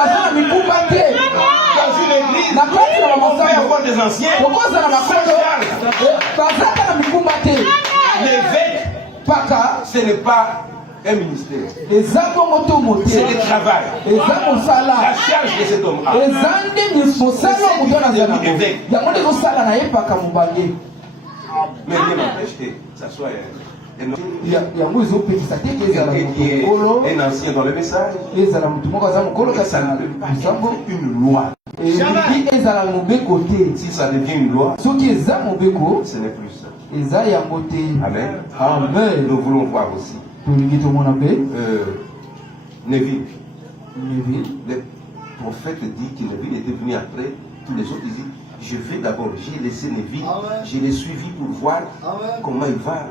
bazana mikubate. Dans une église, Na kati na on peut masango. avoir des anciens. Kokoza na makondo. Bazaka na mikubate. L'évêque, Paka, ce n'est pas un ministère. ezako moto mote. C'est le travail. Ezako La sala. charge de cet homme. Ezande misposalo mutona zana. Ya mone ko sala na yepaka mubange. Mais rien n'empêche que ça soit Ya mwizo pekisa teke ezala mukolo. un ancien dans le message. Ezala mutu moko za mukolo Ça kasana ne peut pas musango. être une loi. Ebi ezala mobeko te. Si ça devient une loi, Soki eza mobeko, ce n'est plus ça. eza yango te. Amen. Amen. Nous voulons voir aussi Tolingi tomona pe. Neville. Neville. Le prophète dit que Neville était venu après tous les autres. Il dit, je vais d'abord, j'ai laissé Neville, je l'ai suivi pour voir comment il va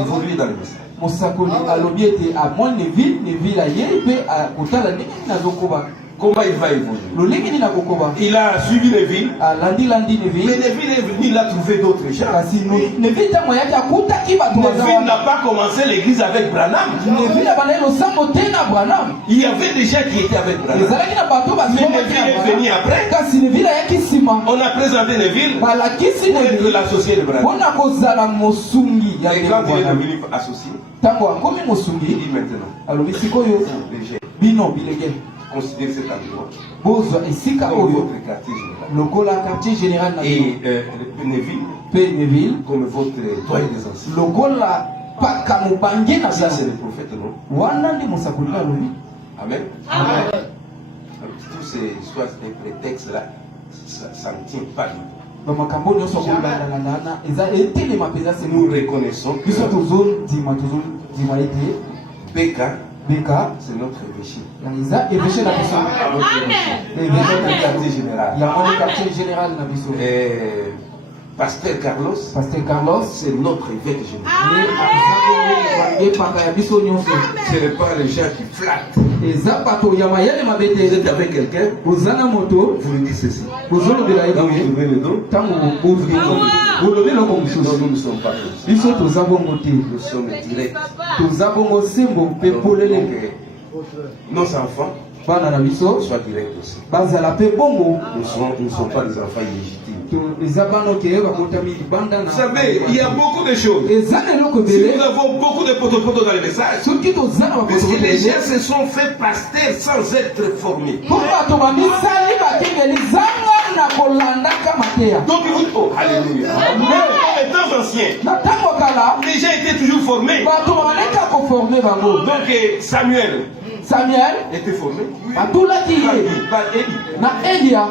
évoluer dans le message. Mosakoli alobi ete amon Neville aye pe akotala ndenge nazokoba. Comment il va évoluer? Lolingi nina kokoba. Il a suivi Neville. Landi Mais Neville. Neville est venu, il a trouvé d'autres gens. Kasi Neville tango yaki akutaki bato Neville n'a pas commencé l'église avec Branham. Neville abandaki losambo te na Branham. Il y avait des gens qui étaient avec Branham. Ezalaki na bato Mais Neville est venu après. kasi Neville ayaki nsima. On a présenté Neville pour Balakisi être Neville l'associé de Branham. mpona kozala mosungi ya Et quand il est Branham. devenu associé, Ntango akomi il mosungi dit maintenant, alobi sikoyo les gens bino bilenge considèrent cet endroit bozwa esika comme oyo votre quartier général. lokola quartier général na bino Et Neville mpe Neville comme votre doyen des anciens. lokola paka mobange na Ça, c'est bino le prophète, non? wana nde mosakoli alobi. Amen. Amen. Tous ces histoires et prétextes-là, ça ne tient pas du tout. bamakambo nyonso akolandalandana eza etelema mpenza se Nous reconnaissons que biso tozondima ete Beka, beka c'est notre évêché. eza évêché na biso Notre quartier général. yango nde quartier général na biso. Et Pasteur Carlos, Pasteur Carlos c'est notre évêque général. epanga ya biso nyonso Ce n'est pas les gens qui flattent. eza bato ya mayele mabe Vous te. êtes avec quelqu'un, oza na moto vous lui dites ceci. ozolobela ye Quand vous boye tournez le dos, ntango olobi eloko non, mosusu nous ne sommes pas comme ça. biso toza bongo te, Nous sommes directs. toza bongo sembo mpe polele. Donc, nos enfants bana na biso soient directs aussi. bazala mpe bongo. Nous ne sommes pas des enfants illégitimes. eza bana oke bakotami libanda na Vous savez, il y a beaucoup de choses. eza na eloko Si ebele nous avons beaucoup de poteaux dans les messages, soki toza na parce que les gens bakotoebele se sont fait pasteurs sans être formés. mpo bato bamisali bakengeli zanga na kolandaka mateya. Donc ils vous disent, oh, alléluia. Mais dans les temps anciens, na ntango kala les gens étaient toujours formés. bato baleka koforme bango. Donc Samuel Samuel était formé. atulaki ye Par Élie. na Elia.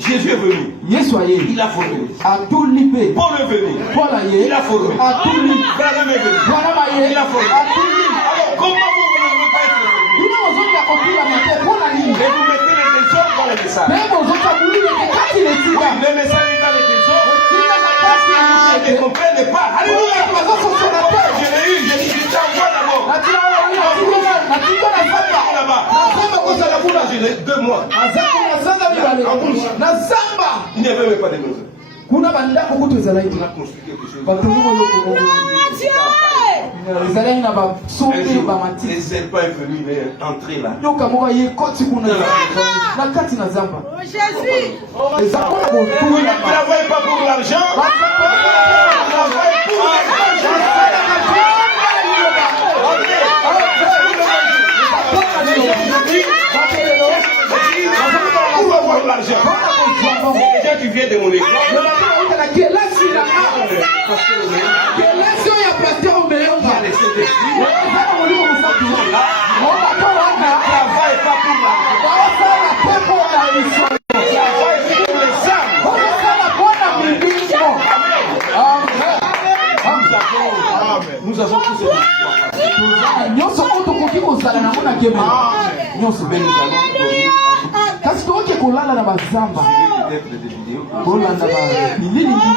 Jésus est venu. Yesu aye Il a formé. atuli mpe Paul est venu. Paul aye Il a formé. atuli Branham est venu. Branham aye Il a formé. atuli. Alors, comment vous ne pouvez pas être formé? bino bozolinga kotula mate mpona nini Et vous mettez les désordres dans les messages. mpe bozokabuli ete kati letika Le message est dans les désordres. tina na kasi ya Ils ne misheke comprennent pas. Alléluia. bazososona te. Je l'ai eu, je dis, je t'envoie d'abord. natika na zamba Là-bas. na zamba kozala kuna Je l'ai 2 mois. azako na zanga mibale na zamba Il n'y avait même pas de maison. kuna bandako kutu ezalaki On a construit quelque chose. batongo moloko ezalaki na basombe Un jour, bamatiti les serpents est venu, il est entré là. nyoka moko ye koti kuna na kati na zamba eza mpona Vous ne kotuna travaillez pas pour l'argent. Vous travaillez pour l'argent. Pour avoir l'argent. Les gens qui viennent de mon église. kelasi oyo ya paster omelonga Les Saint-Esprit. eza na molimo mosatu obato wana Travaille pas pour l'argent. baosala mpe mpona lisolo Travaille pour les âmes. baosala mpona mibingo. Nous avons tous ces victoires. nyonso oyo tokoki kozala nango na kemela nyonso Mais nous allons dormir kasi tokoki kolala na bazamba peut-être des vidéos. kolanda bililingi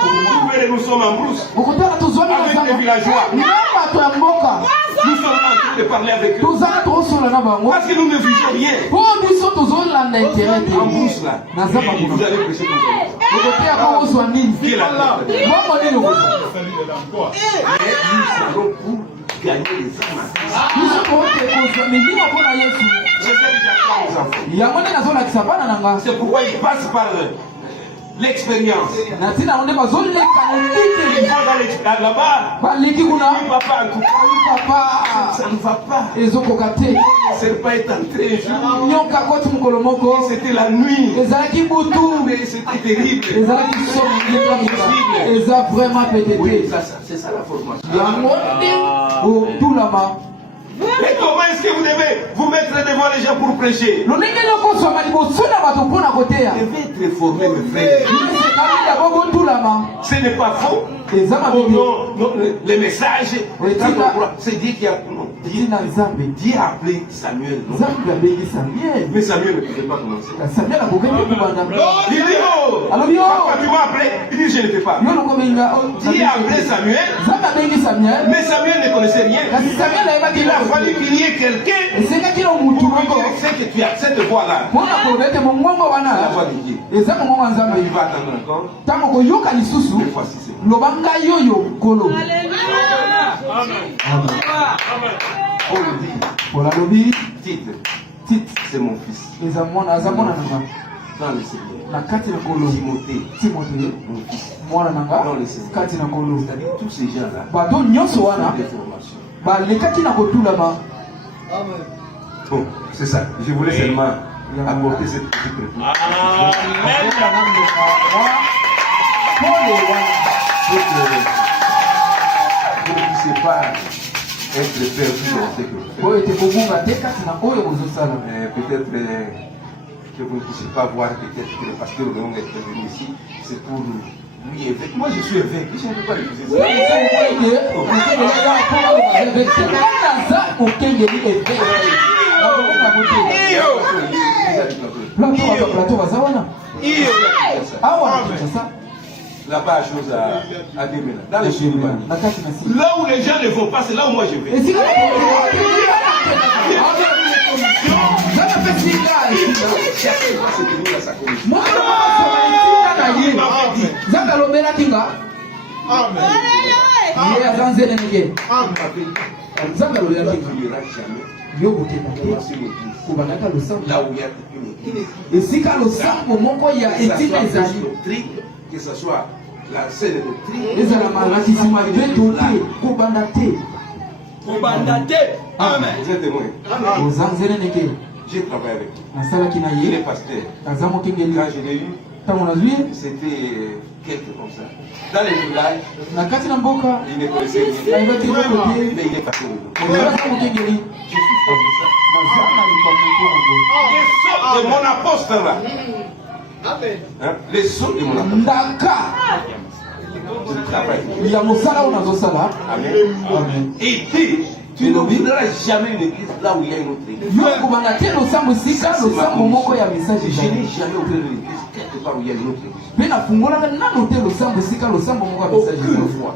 Nous sommes en brousse okotala tozwami na avec zamba les villageois. na bato ya mboka Nous sommes en train de parler avec eux. tozala tokosola na bango Parce que nous ne vivons rien. mpo biso tozolanda intere te En brousse là. na zamba Vous kuna allez prêcher comme ça. okoteya kongozwa nini Qui est là? bongo nini okozwa Mais nous allons pour gagner les âmes à Christ. C'est ça que j'apprends aux enfants. C'est pourquoi ils passent par l'expérience. Ils vont là-bas. Papa, en tout cas, ça ne va pas. C'est pas être entré un jour. C'était la nuit. Mais c'était terrible. Oui, c'est ça la formation. Et comment est-ce que vous devez vous mettre devant les gens pour prêcher? Vous devez être formé, mes frères. Ce n'est pas faux. Les messages, c'est Dieu qui a Dieu a appelé Samuel. Mais Samuel ne pouvait pas commencer. Il dit, papa, tu m'as appelé. Il dit, je ne fais pas. Dieu a appelé Samuel. Mais Samuel ne connaissait rien. Il a fallu qu'il y ait quelqu'un pour dire que tu acceptes de voir là. C'est la voix de Dieu. Il va attendre encore. Mais voici c'est bon. Titre, c'est mon fils. Dans le Seigneur. Timothée, mon fils. Dans le Seigneur. C'est-à-dire tous ces gens-là. Des formations. Bon, c'est ça. Je voulais seulement apporter cette petite réponse. Vous ne puissiez pas être perdu dans ce que vous faites. Peut-être que vous ne puissiez pas voir peut-être que le pasteur Léon est venu ici. C'est pour lui évêque. Moi je suis évêque. Je ne peux pas refuser ça. Là-bas, chose à déménager. Dans les chemins. Là où les gens ne vont pas, c'est là où moi je vais. Là où il y a une église, que ce soit la scène de doctrine, Amen. Vous êtes témoin. J'ai travaillé avec lui. Il est pasteur. Quand je l'ai eu, c'était quelque comme ça. Dans les villages, il ne connaissait rien. Mais il est pasteur. Je suis comme ça. Les sauts de mon apôtre là. Les sauts de mon apôtre. Amen. Et dit, tu ne voudras jamais une église là où il y a une autre église. Je n'ai jamais ouvert une église quelque part où il y a une autre église. Aucune fois.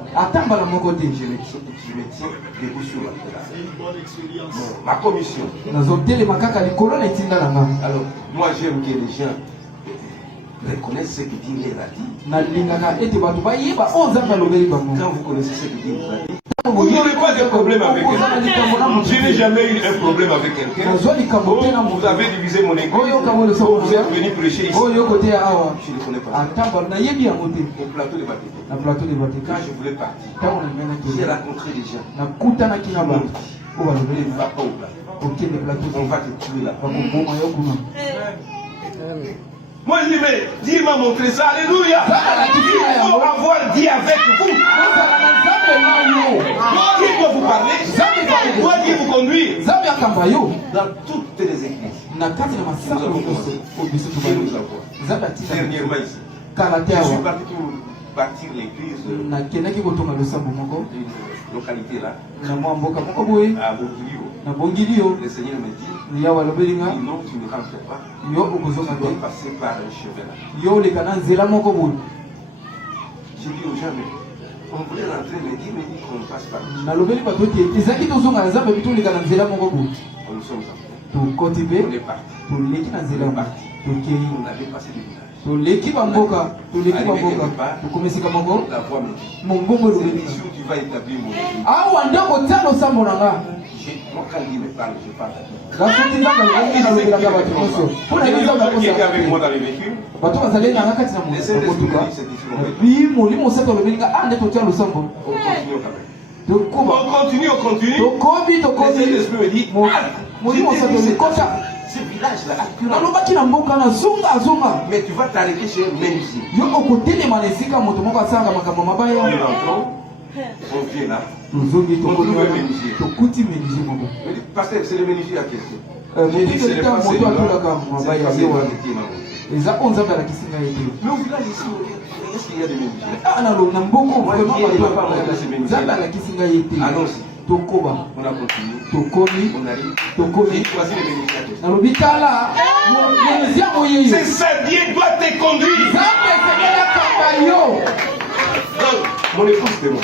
Je me tiens debout sur la terre. Ma commission. Alors, moi j'aime que les gens reconnaissent ce que Dieu leur a dit. Quand vous connaissez ce que Dieu leur a dit, vous n'aurez pas de problème avec quelqu'un. Je n'ai jamais eu un problème avec quelqu'un. Vous avez divisé mon église. Vous êtes venu prêcher ici. Je ne connais pas. Au plateau de Vatican. Quand je voulais partir, j'ai rencontré des gens. Qui m'ont dit, ne va pas au plateau. On va te tuer là-bas. Moi je dis, mais Dieu m'a montré ça, alléluia. Il faut avoir Dieu avec vous. Dieu doit vous parler. Doit Dieu vous conduire. Dans toutes les églises. Nous avons commencé. Dieu nous envoie. Dernièrement ici. Je suis parti pour bâtir l'église. Une localité là. À Bongilio. Le Seigneur me dit, non, tu ne rentres pas. Tu dois passer par un chemin là. J'ai dit aux gens, mais on voulait rentrer, mais Dieu me dit qu'on passe par le chemin. Nous sommes entrés. On est parti. On avait passé le village. Toleki bamboka, toleki bamboka. Tukomesika mongo. La voix me dit. Mongongo C'est lobeli. ici où tu vas établir mon vie. Ah wanda kotalo sambo nanga. Moi quand il me parle, je parle. Gafuti nanga ngi na lobela ka batu moso. Pour la mise en place. Qui était avec moi dans le véhicule. Bato bazali nanga kati na motuka. Bi molimo seto lobeli nga ande totalo sambo. On continue quand même. On continue. Tokobi. L'esprit me dit, molimo seto likota. ce village là, nalobaki na mboka na zonga. Mais tu vas t'arrêter chez un menuisier. Yo okotelema na esika moto moko asanga makambo mabaya. Nous rentrons, on vient là. Tokuti menuisier moko. Pasteur, c'est le menuisier à question. J'ai dit que c'était un moto atolaka mabaya. Eza on nzambe alakisi ngai ete. Mais au village ici, est-ce qu'il y a des menuisiers? Ah na mboko vraiment nzambe alakisi ngai ete. Allons-y. Tokoba. On a continué. Tokomi. On arrive. Tokomi. J'ai choisi les menuisiers. Na lobitala. Menuisier moyeyo. C'est ça, Dieu doit te conduire. Nzambe sekela kambayo. Mon épouse c'est moi.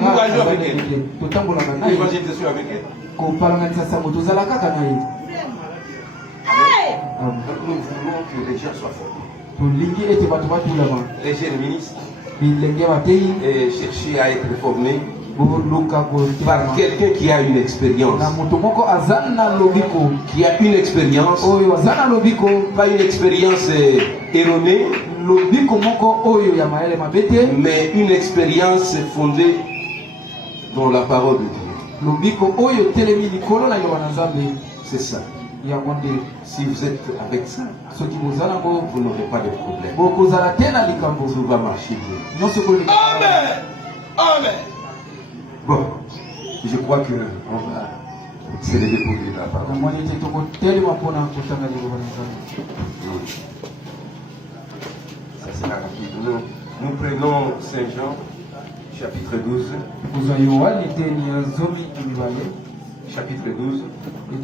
Nous voyageons avec elle. Totambolaka naye. L'évangélisation avec elle. Kopalanganisa sango tozala kaka naye. Nous voulons que les gens soient formés. Tolingi ete bato batulama. Les jeunes ministres Bilenge batei. et chercher à être formés boluka par quelqu'un qui a une expérience. Na moto moko azana lobiko. Qui a une expérience. Oyo azana lobiko. Pas une expérience erronée. Lobiko moko oyo ya maele mabete. Mais une expérience fondée dans la parole de Dieu. Lobiko oyo telemi likolo na yo banzambe. C'est ça. Ya monde. Si vous êtes avec ça, ce qui vous a vous n'aurez pas de problème. Tout va marcher bien. Amen. Amen. Bon, je crois que on va s'élever pour lire la parole. Ça sera rapide. Nous prenons Saint Jean, chapitre 12. Chapitre 12. Et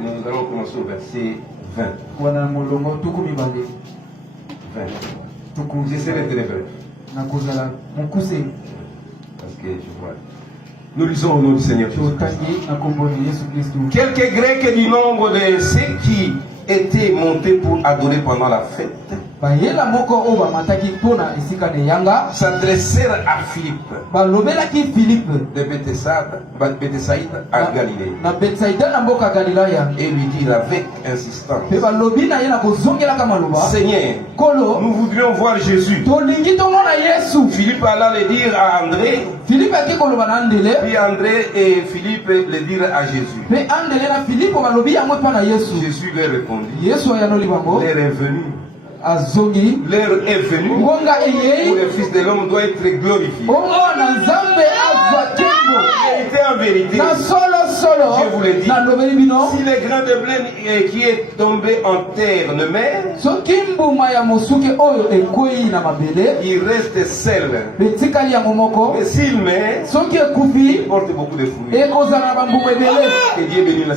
nous allons commencer au verset 20. 20. J'essaierai de les bref. Parce que je vois. Nous lisons au nom du Seigneur Jésus. Quelques Grecs du nombre de ceux qui étaient montés pour adorer pendant la fête s'adressèrent à Philippe de Bethsaïde à Galilée et lui dirent avec insistance, Seigneur, nous voudrions voir Jésus. Philippe alla le dire à André, puis André et Philippe le dirent à Jésus. Jésus leur répondit, l'heure est venue. L'heure est venue où le Fils de l'homme doit être glorifié. En vérité, je vous le dis, si le grain de blé qui est tombé en terre ne meurt, il reste seul. Mais s'il meurt, il porte beaucoup de fruits. Que Dieu bénisse la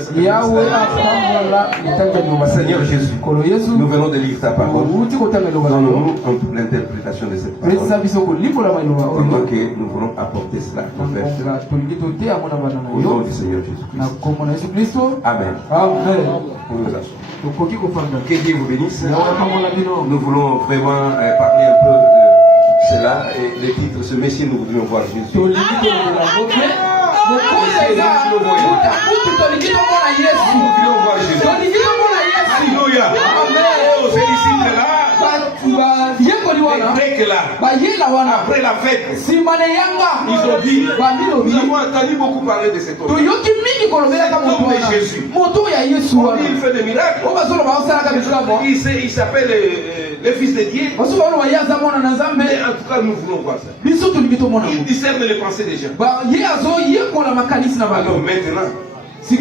Seigneur Jésus, nous venons de lire ta parole. Donne-nous l'interprétation de cette parole. Comment que nous voulons apporter cela au nom du Seigneur Jésus-Christ. Amen. Que Dieu vous bénisse. Nous voulons vraiment parler un peu de cela. Et le titre, ce Messie, nous voudrions voir Jésus. Nous voudrions voir Jésus. Alléluia. Oh, ces disciples-là, les Grecs là, après la fête, ils ont dit, nous avons entendu beaucoup parler de cet homme. De Jésus. Il fait des miracles. Il s'appelle le Fils de Dieu. Mais en tout cas, nous voulons voir ça. Il discerne les pensées des gens. Alors maintenant,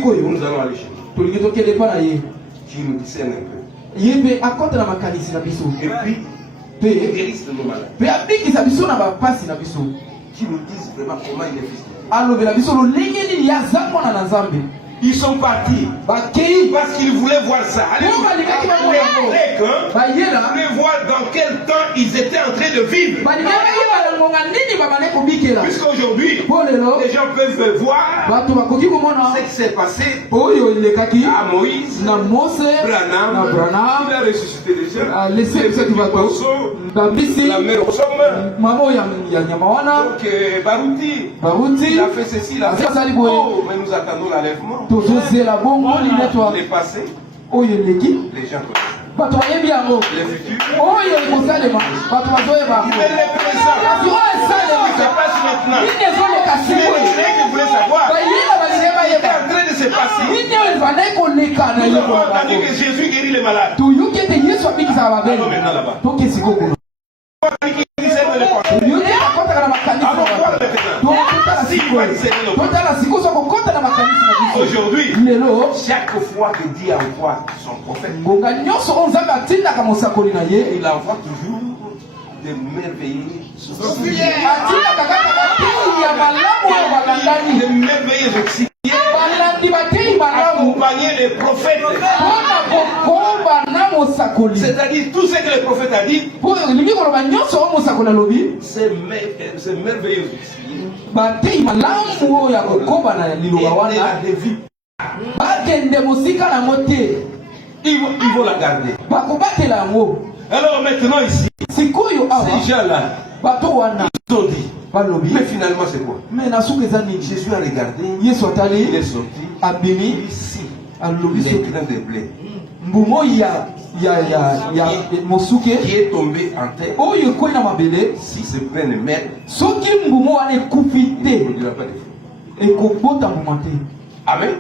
nous allons aller chez lui. Qui nous discerne un peu. Et puis, il guérisse de nos malades. Qui nous disent vraiment comment il est Fils de Dieu. Ils sont partis parce qu'ils voulaient voir ça. Allez, vous voulez voir dans quel temps ils étaient en train de vivre. Puisqu'aujourd'hui, les gens peuvent voir ce qui s'est passé à Moïse, Branham, il a ressuscité les gens, la mère au sommet. Donc Barouti, il a fait ceci, il a fait ça. Oh, mais nous attendons l'enlèvement. Les passés, les gens connaissent. Les futurs, mais les présents, ça se passe maintenant. Les gens qui voulaient savoir, il était en train de se passer. Nous avons entendu que Jésus guérit les malades. Alors maintenant là-bas. Aujourd'hui, chaque fois que Dieu envoie son prophète, il envoie toujours des merveilleux accompagner les prophètes. C'est-à-dire tout ce que les prophètes ont dit, c'est merveilleux. Ils vont la garder. Alors maintenant ici, ces gens-là, ils ont dit, mais finalement c'est quoi? Jésus a regardé, il est sorti, ici, les grains de blé qui est tombé en terre. Si c'est plein de mer, il ne produira pas de fruits. Amen.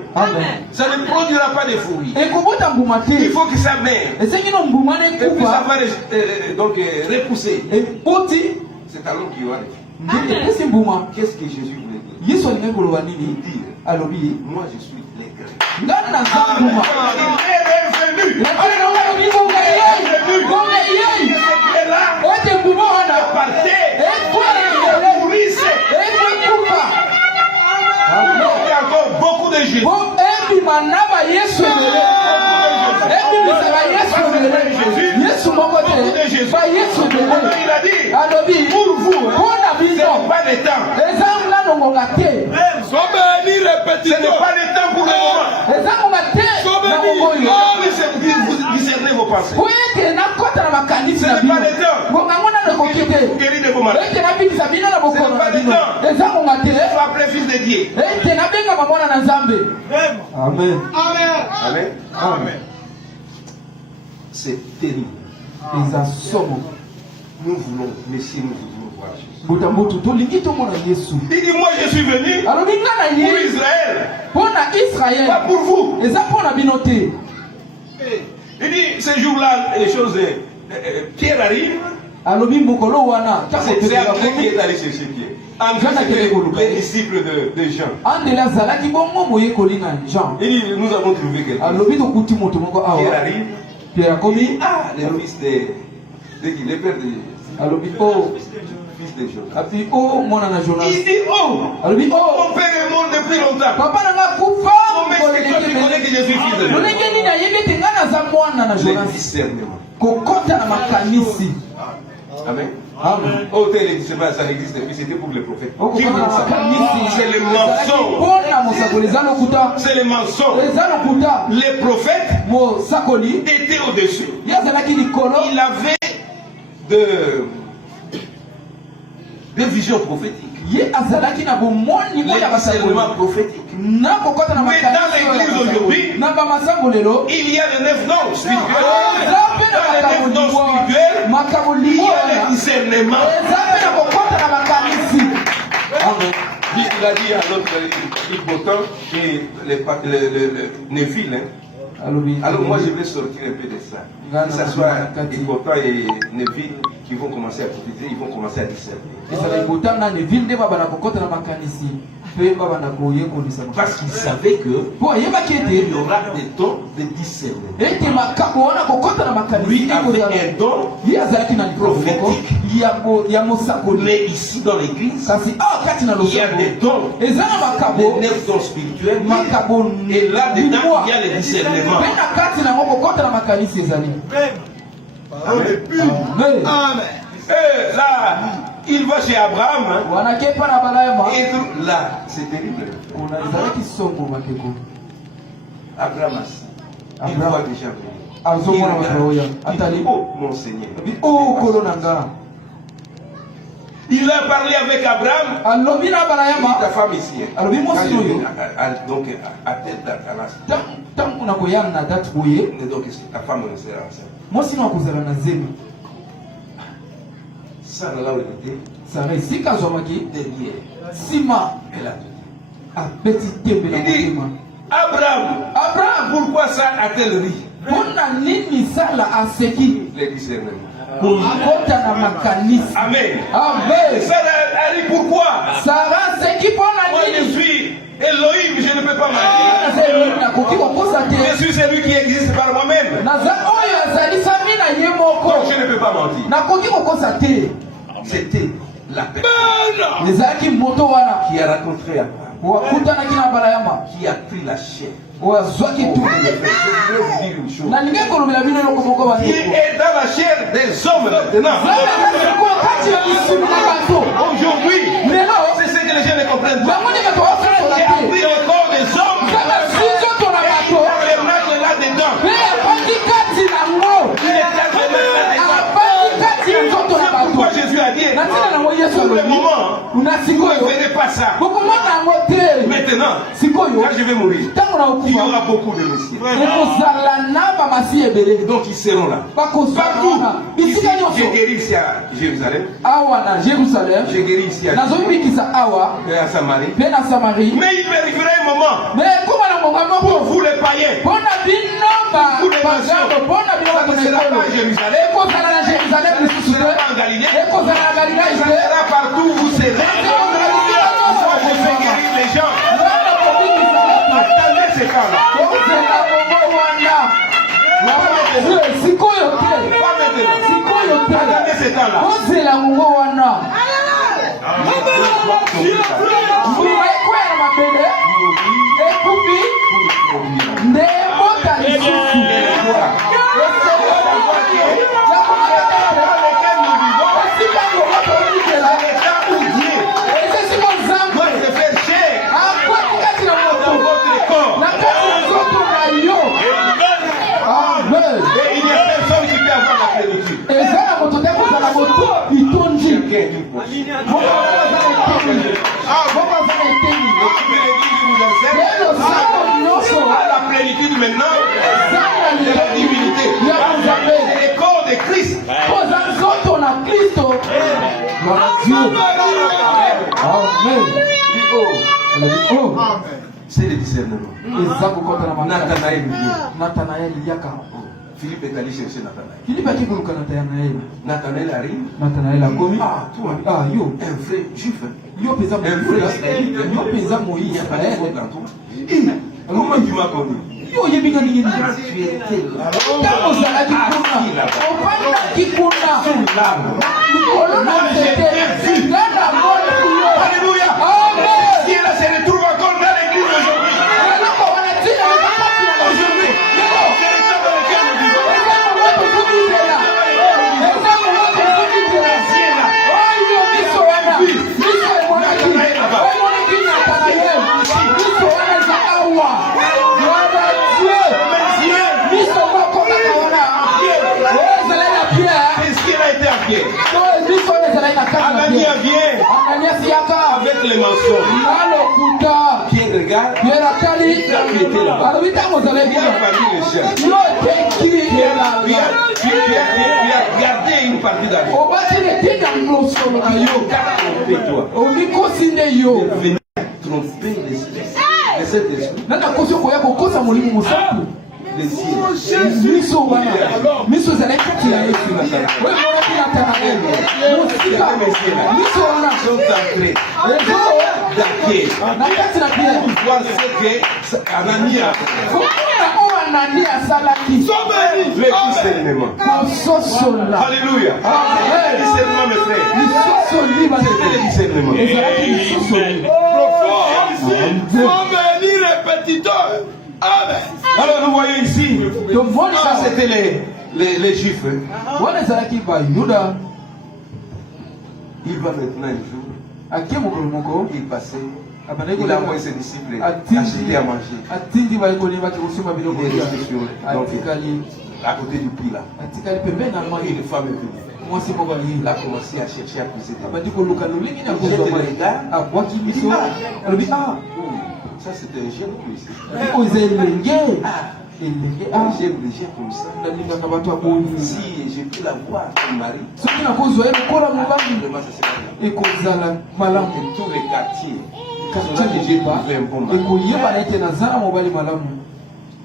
Ça ne produira pas de fruits. Il faut que ça mère. Et puis ça va donc repousser. C'est alors qu'il y aura des fruits. Qu'est-ce que Jésus voulait dire? Il dit, moi je suis les grains. Beaucoup de Jésus. Il a dit, pour vous, c'est pas le temps. Ce n'est pas le temps pour le moment. Discernez vos pensées. Ce n'est pas le temps. Vous guérir de vos malades. Ce n'est pas le temps. Sois appelé fils de Dieu. Amen. Amen. Amen. C'est terrible. Nous voulons, messieurs, nous voulons voir Jésus. Il dit, moi je suis venu pour Israël, pas pour vous. Il dit, ce jour-là, les choses, Pierre arrive. C'est André qui est allé chercher Pierre. André, c'était les disciples de Jean. Il dit, nous avons trouvé quelqu'un. Pierre arrive. Le fils de le père de fils de Jonas. Il dit, oh, mon père est mort depuis longtemps. Comment est-ce que toi tu connais que je suis fils de Jonas? Le discernement. Amen. Oh, ça n'existe plus, c'était pour les prophètes. C'est le mensonge. C'est le mensonge. Les prophètes étaient au-dessus. Il avait des visions prophétiques. Les discernements prophétiques. Mais dans l'église aujourd'hui, il y a les 9 dons spirituels. Dans les 9 dons spirituels, il y a les discernements. Il a dit à l'autre important et le Neville. Alors moi je vais sortir un peu de ça. Que ce soit important et Neville qui vont commencer à profiter, ils vont commencer à discerner. Parce qu'il savait que il y aura des dons de discernement. Lui avait un don prophétique. Mais ici dans l'église, il y a des dons, des 9 dons spirituels. Et là-dedans, il y a le discernement. Amen. Et là, il va chez Abraham. Et là, c'est terrible. Abraham, il voit déjà venir. Oh, mon Seigneur. Il a parlé avec Abraham. Ta femme ici. Donc, à tête d'installation. Donc, ta femme sera enceinte. Sarah là où elle était. Sarah ici, quand derrière. Sima. Elle a dit. Il dit, Abraham, pourquoi ça a-t-elle ri? Les discernements. Amen. Amen. Sarah a ri pourquoi? Moi je suis Elohim, je ne peux pas mentir. Je suis celui qui existe par moi-même. Donc je ne peux pas mentir. C'était la personne qui a rencontré Abraham, qui a pris la chair. Je vais vous dire une chose. Qui est dans la chair des hommes maintenant. Aujourd'hui, c'est ce que les gens ne comprennent pas. Qui a pris le corps des hommes et dans les mains là-dedans. Pourquoi Jésus a dit pour le moment, vous ne verrez pas ça. Maintenant, quand je vais mourir, il y aura beaucoup de messieurs. Donc ils seront là. Partout. Ici, j'ai guéri ici à Jérusalem. J'ai guéri ici à Samarie. Mais il vérifiera un moment. Pour vous les païens. Pour vous les nations. Ça ne sera pas à Jérusalem. Ça ne sera pas en Galilée. Ça sera partout où vous serez. Je vais guérir les gens. Attendez ces cas-là. Attendez ces temps-là. La plénitude maintenant de la divinité. C'est le corps de Christ. C'est le discernement. Nathanaël vient. Philippe est allé chercher Nathanaël. Nathanaël arrive. Nathanaël a commis. Ah, toi, un vrai juif. Un vrai israélite. Comment tu m'as connu? Tu étais là. Alléluia. Si elle se retrouve encore dans l'église aujourd'hui. Anania vient avec les mensonges. Pierre regarde. Il était là-bas. Il a parmi les chiens. Pierre a gardé une partie d'argent. Venez tromper l'esprit. Les cieux. messieurs là sont entrés. Pour voir ce que Anania a fait. Le discernement. Alléluia. Le discernement, mes frères. C'était le discernement. Amen. Alors nous voyons ici, ça c'était les Juifs. Il va maintenant un jour, il passait, il a envoyé ses disciples acheter à manger. Il est resté à côté du puits là. Et une femme est venue. Il a commencé à chercher à pousser des ça c'était un jeune policier. Un jeune comme ça. Si j'ai pu la voir comme mari, tous les quartiers, j'ai trouvé un bon mari.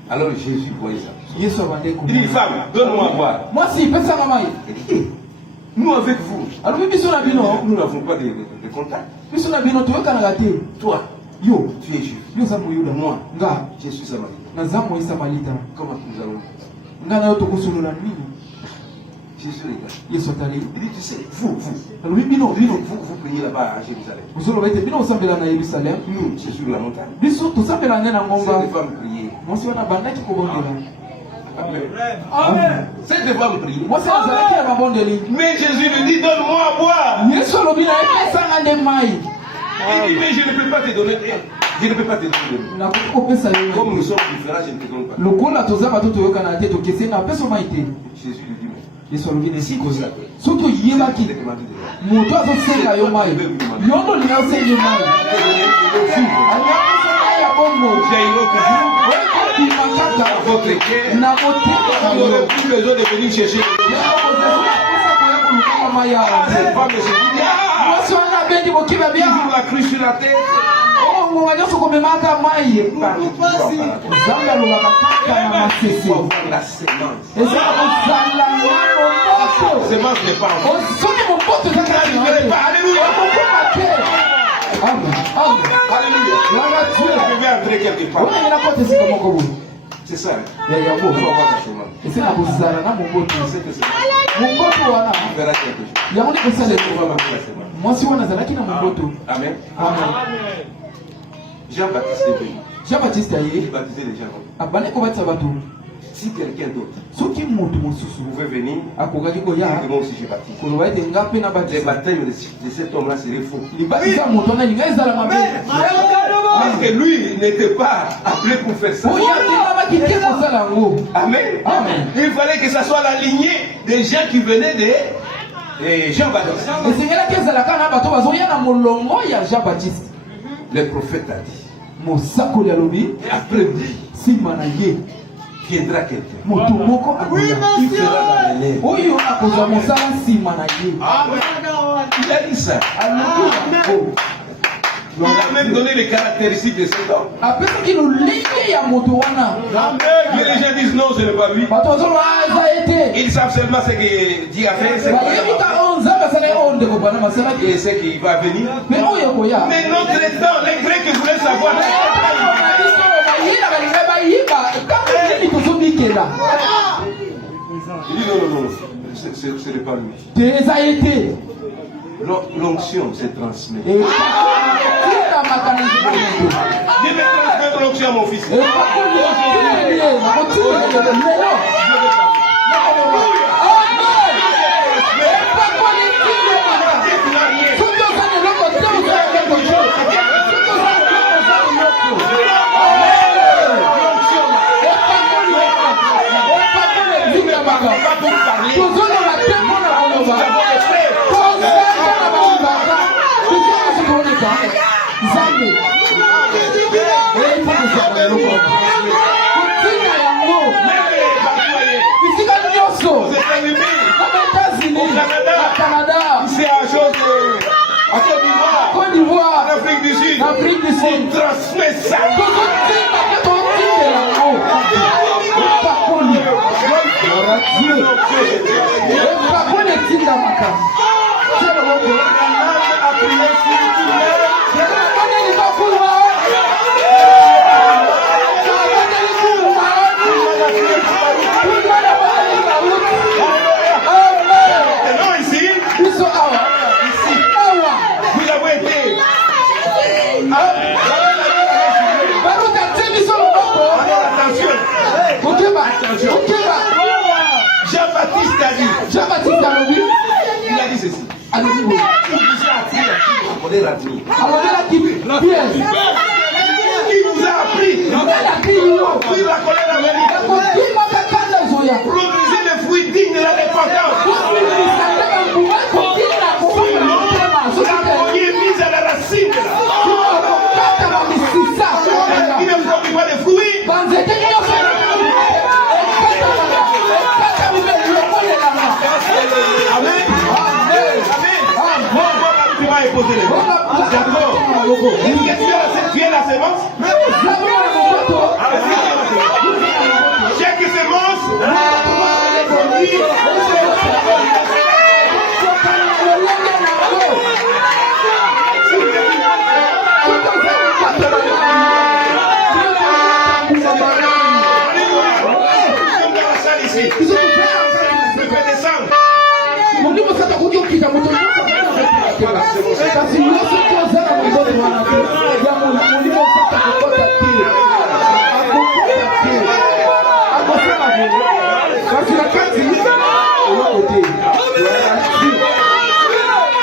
Alors Jésus voyait ça. Il dit, femme, donne-moi à boire. Nous avec vous, nous n'avons pas de contact. Toi, tu es juif. Moi, je suis samaritain. Comment nous allons? Jésus regarde. Il dit, tu sais, vous priez là-bas à Jérusalem. Nous, c'est sur la montagne. C'est des femmes prier. Amen. C'est des femmes prier. Mais Jésus lui dit, donne-moi à boire. Il dit, mais je ne peux pas te donner. Je ne peux pas te donner. Comme nous sommes différents, je ne te donne pas. Jésus lui dit, mais si vous savez, vous n'aurez plus besoin de venir chercher. Toujours la crue sur la tête. La sémence. La sémence n'est pas en Alléluia. Alléluia. Je vais entrer quelque part. C'est ça. Il faut avoir la sémence. C'est que c'est ça. On verra quelque chose. Amen. Jean-Baptiste est venu. Il baptisait les gens. Si quelqu'un d'autre pouvait venir, moi aussi je baptise. Les baptêmes de cet homme-là serait faux. Parce que lui n'était pas appelé pour faire ça. Amen. Il fallait que ça soit la lignée des gens qui venaient de Jean-Baptiste. Le prophète a dit, après lui viendra quelqu'un. Il fera la relève. Il a dit ça. Il a même donné les caractéristiques de cet homme. Mais les gens disent non, ce n'est pas lui. Ils savent seulement ce que Dieu a fait. Et c'est qu'il va venir. Mais notre temps, les Grecs voulaient savoir. Il dit non, ce n'est pas lui. L'onction se transmet. Je vais transmettre l'onction à mon fils. C'est à chose à Côte d'Ivoire, en Afrique du Sud, on transmet ça. Jean-Baptiste a dit. Jean-Baptiste a dit. Il a dit ceci. Il vous a appris la colère américaine. Produisez des fruits dignes de la repentance. La poignée mise à la racine. Il ne produit pas de fruits. Amen. Tu vas poser les mots. D'accord. Est-ce que tu es la sémence? Chaque sémence.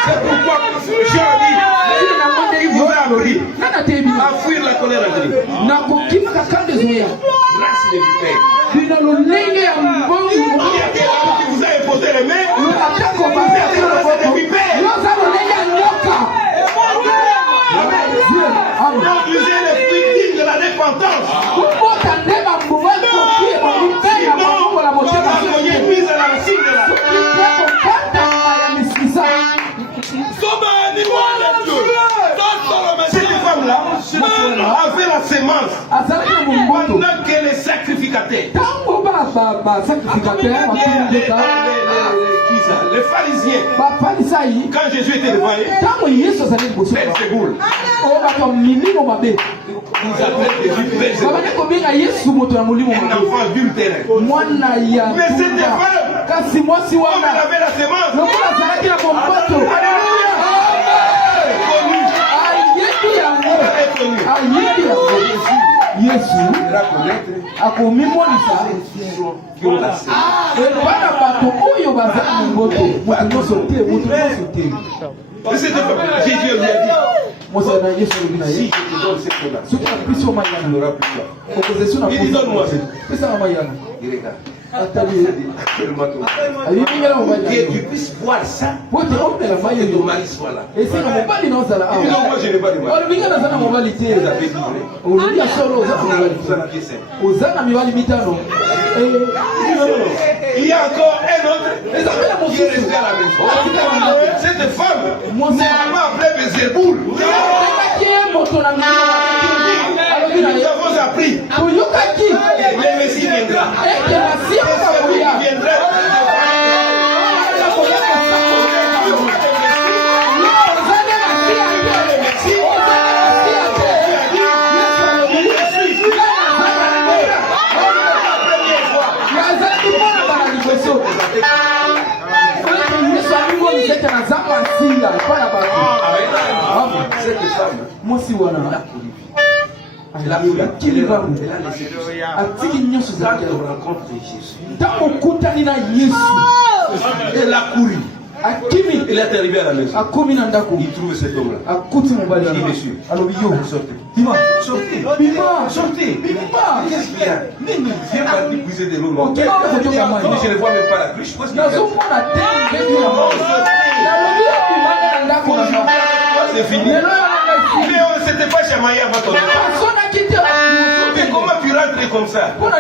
C'est pourquoi Jean dit, il vous a appris à fuir la colère agrippe. Race de vipères. Qui vous a imposé les mains, vous êtes des vipères. Produisez les fruits dignes de la repentance. La poignée mise à la racine de la. Cette femme-là avait la sémence pendant qu'elle est sacrificateur. Les pharisiens, quand Jésus était devant eux, Belzéboul, ils appelaient Jésus Belzéboul, un enfant adultère. Mais cette femme, comme elle avait la sémence, Jésus lui a dit, si je te donne cette chose-là, tu n'auras plus ça. Il dit, donne-moi ça. Il regarde. Que tu puisses voir ça, que ton mari soit là. Il dit, non, moi je n'ai pas de mari. Vous avez dit il y a encore un autre qui est resté à la maison. Cette femme n'a pas appelé Belzéboul. Nous avons appris. Le Messie viendra. Il viendra. Elle a couru. Il est arrivé à la maison. Il trouve cet homme-là. Il dit, monsieur, sortez. Sortez. Qu'est-ce qu'il y a? Viens partir puiser de l'eau. Je ne vois même pas la cruche. C'est fini. Mais on ne s'était pas chamaillé avant ton temps. Mais comment tu rentres comme ça? Voilà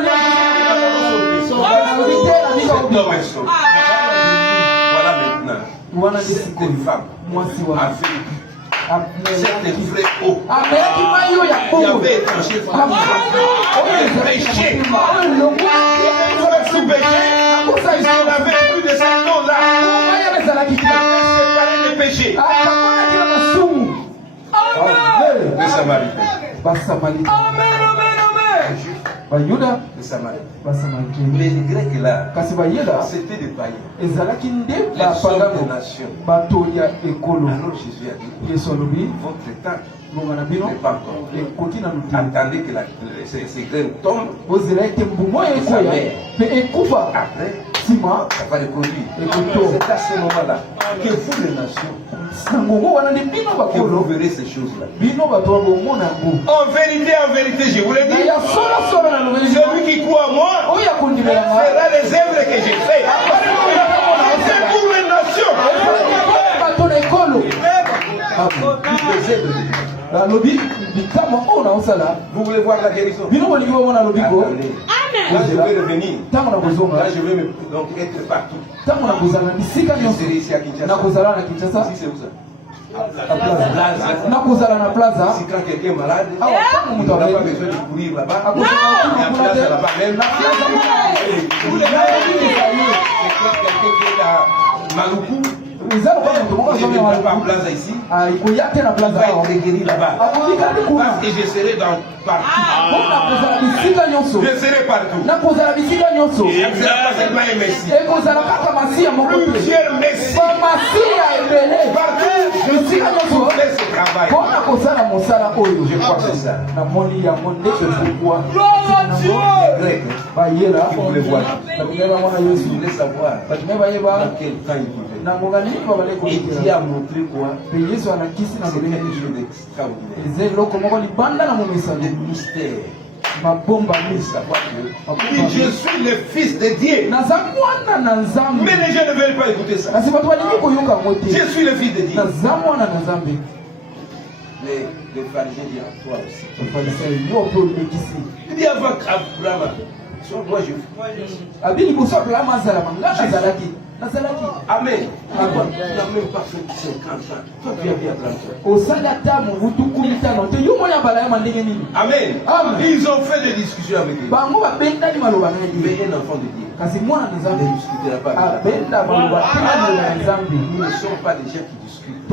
maintenant. Cette femme a fait cette vraie eau. Il avait étanché. Péché. Il avait plus de cette eau-là. péché. Amen. Les Samaritains. Basamalitains. Bayuda. Les Samaritains. Basamalitains. Mais les Grecs là, Kasi bayela. c'était des païens. Ezalaki nde Les hommes bapagano des nations. bato ya ekolo. Alors Jésus a dit, Yesu alobi votre temps ngongana bino n'est pas encore. ekoki na lutu. Attendez que ces graines tombent. Ozela ete mbumo ekoya pe ekufa Après, nsima ça va les produire. ekoto. C'est à ce moment-là que vous, les nations, Na ngongo wana nde bino que vous bakolo verrez ces choses-là. bino bato babomona yango. En vérité, je vous le Na dis, ya solo na lobeli celui qui croit en moi oyo akondimela nga fera les œuvres que j'ai faites. C'est pour les nations. bato na ekolo Toutes les œuvres. alobi bikamwa oyo naosala Vous voulez voir la guérison? bino bolingi bomona alobi ko Attendez. Là, je vais revenir. ntango na kozonga Là, je vais donc être partout. ntango na kozala na bisika Je nyonso serai ici à na Kinshasa. kozala na Kinshasa Si c'est où ça? na plaza Plaza. na kozala na plaza Si quand quelqu'un est malade, awa ntango il moto n'a pas abeli besoin de courir là-bas. akosaka La kuna place te là-bas même. na plaza Quelqu'un qui est à Maluku, eza lokola moto moko je ne azomema vais pas en place ici. koya te na Il plaza va awa être guéri là-bas. akolikali kuna Parce que je serai dans partout. mpona kozala bisika nyonso Je serai partout. na kozala bisika nyonso Ce n'est pas seulement un Messie. ekozala kaka masiya moko te Plusieurs Messies. bamasiya ebele Partout. bisika nyonso Pour faire ce travail. mpona kosala mosala oyo Je crois que c'est ça. namoni yango nde pourkua Les Grecs bayela qui voulaient voir. balingai bamona Ils yesu voulaient savoir balingai bayeba dans quel temps il vivait. na ngonga nini babale Et Dieu kolekela a montré quoi? mpe yesu alakisi na C'est lolenge quelque chose d'extraordinaire. eza eloko moko libanda na momesano Le mystère. mabomba De misa savoir que je suis le fils de Dieu. naza mwana na nzambe Mais les gens ne veulent pas écouter ça. kasi bato balingi koyoka yango te Je suis le fils de Dieu. naza mwana na nzambe Les pharisiens disent à toi aussi. bafarisayo yo mpe olekisi Il dit avant Abraham, soit moi je. abi liboso abrahama azalama nga nazalaki nazalaki Amen. Tu n'as même pas fait 50 ans. Toi tu as bien 30 ans. osali ata mobutu kumi tano te yo moni abalayama ndenge nini Amen. Amen. Ils ont fait des discussions avec lui. bango babendani maloba na ye Mais un enfant de Dieu kasi mwana na ne nzambe discutera pas avec lui. abenda maloba te na maloba na nzambe Nous ne sommes pas des gens qui discutent.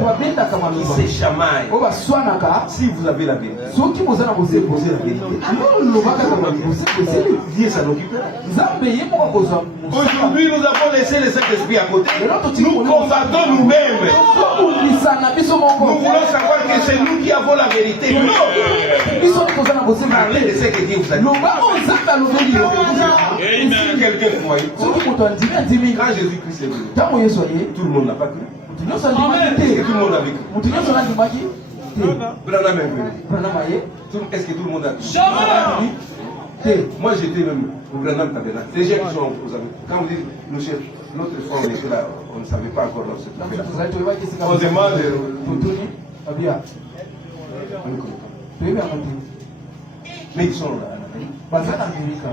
babendaka Qui maloba se chamaillent. oyo baswanaka Si vous avez la vérité, soki boza na bosembo posez la vérité. loloba kaka boseli Dieu s'en occupera. nzambe ye moko akozwa Aujourd'hui, nous avons laissé le Saint-Esprit à côté. Nous combattons nous-mêmes. tobundisana biso moko Nous voulons savoir que c'est nous qui avons la vérité. Non. biso toza na bosembo Parlez de ce que Dieu vous a dit. loba oyo nzambe alobeli yo Si quelqu'un croit, soki moto andimi andimi quand Jésus-Christ est venu, ntango yesu aye tout le monde n'a pas cru. moto nyonso andimaki Est-ce que te tout le monde a vécu? moto nyonso nandimaki te Branham est venu. branama ye Est-ce que tout le monde a cru? te Moi, j'étais même au Branham Tabernacle. Les gens qui sont aux amis. Quand vous dites, nous chefs, l'autre fois, on était là, on ne savait pas encore dans ce ntango truc-là. tozali toyebaki esika On demande. totuni abia On ne connaît pas. toyebi yango te Mais ils sont là. en Amérique. baza na amerika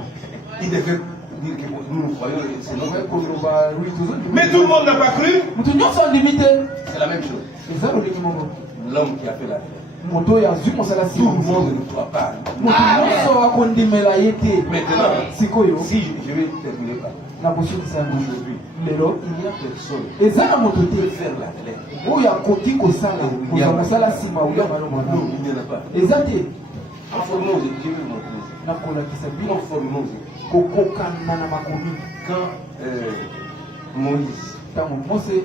Ils devaient dire que nous nous croyons, c'est notre okoki projet. koloba oui tozondimi Mais tout le monde n'a pas cru. moto nyonso andimi te C'est la même chose. eza lolenge moko L'homme qui a fait la terre. moto oyo azwi mosala Tout le monde ne croit pas. moto nyonso akondimela ye te Maintenant, sikoyo si je vais terminer par na kosukisa yango aujourd'hui, lelo il n'y a personne eza na moto qui peut te faire la terre. oyo akoki kosala kozwa mosala nsima oyo malonga Non, il n'y en a pas. eza te Informons, je vais vous montrer. nakolakisa bino Informons. kokokana na makomi Quand Moïse ntango mose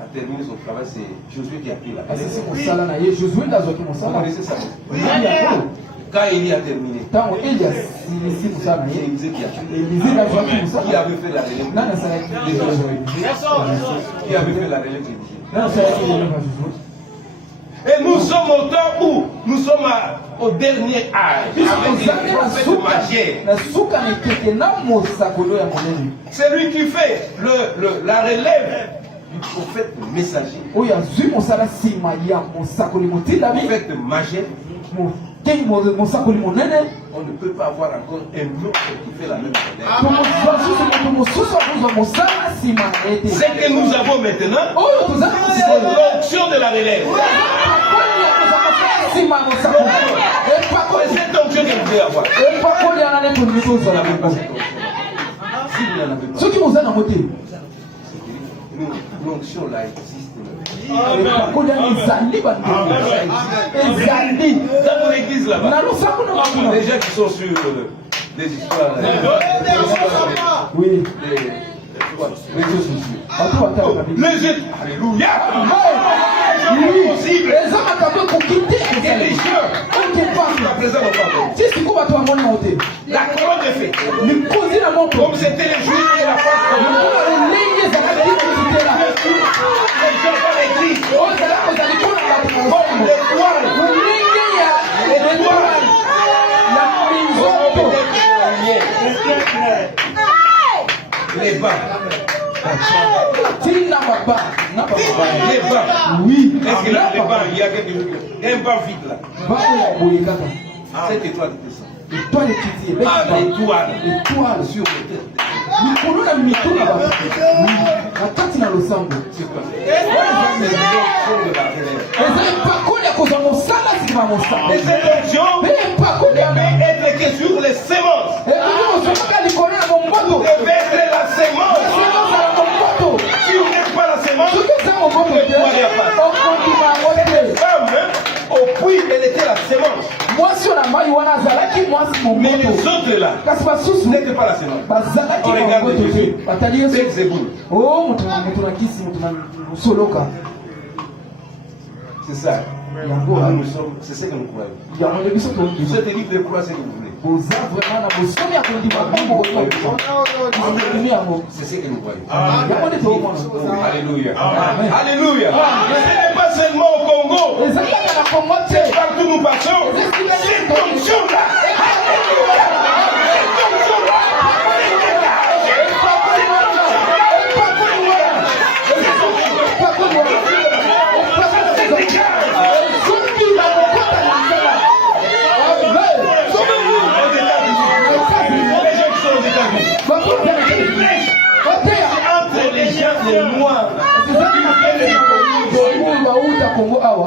a terminé son travail, c'est Josué qui a pris la asisi terre. mosala na ye josue nde azwaki Vous mosala connaissez ça? oyebi yango Quand Élie a terminé, ntango eli asilisi mosala na c'est ye Élisée qui a pris. elize nde azwaki Qui mosala avait fait la relève? nani asalaki Qui avait fait la relève d'Élisée? nani asalaki relève ya josue Et nous sommes au temps où nous sommes au dernier âge. biso Avec les tozali na prophètes suka magiens. na suka mikeke na mosakoli oyo ya monene C'est lui qui fait la relève du prophète messager. oyo azwi mosala nsima ya mosakoli motindami Prophète majeur. mokengi mosakoli monene On ne peut pas avoir encore un autre qui fait la même relève. tokozwa susu moto mosusu akozwa mosala nsima na ye te Ce que nous avons maintenant, oyo tozali na sikoyo l'onction de la relève. pakoli ya kozwa mosala nsima ya mosakoli C'est epakoli cette onction que vous devez avoir. epakoli wana nde tolingi tozala Vous n'avez pas bongo cette onction. Si vous n'en avez pas, soki boza nango te l'onction là existe. Dans mon église là-bas, les gens qui sont sur des histoires, oui, les réseaux sociaux. Alléluia. Les hommes attendent pour quitter. La couronne est faite. Comme c'était les Juifs et la Pâque. Les bas. Tina Baba. Les bas. Oui. Est-ce que là, les bas, il y a quelque chose? Il y a un bas vide là. Cette étoile de descend. Étoile qui dit. Étoile sur le tête. Mikolo na mituna ba. Oui. Atati na losambo. C'est quoi? Et cette onction devait être que sur les semences. Devait être la semence. Si vous n'êtes pas la semence, vous ne pouvez pas. Cette femme, au puits, elle était la semence. Mais les autres là, n'étaient pas la semence. On regarde Jésus. Belzéboul. C'est ça. C'est ce que nous croyons. Cette livre de croix, c'est ce que vous voulez. C'est ce que nous croyons. Alléluia. Alléluia. Ce n'est pas seulement au Congo. C'est partout nous passons. Cette onction-là. Alléluia. Cette onction-là.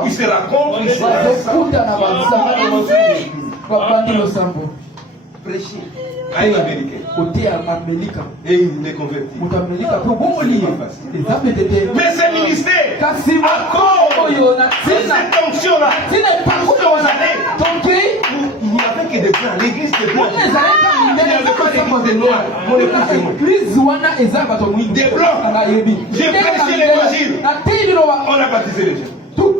Ils se rencontrent, ils se prêcher à un Américain. Et il est converti. Mais c'est ministère. Encore cette onction-là. Il n'y avait que des blancs. L'église des blancs. Il n'y avait pas d'église des noirs. Des blancs. J'ai prêché l'évangile. On a baptisé les gens.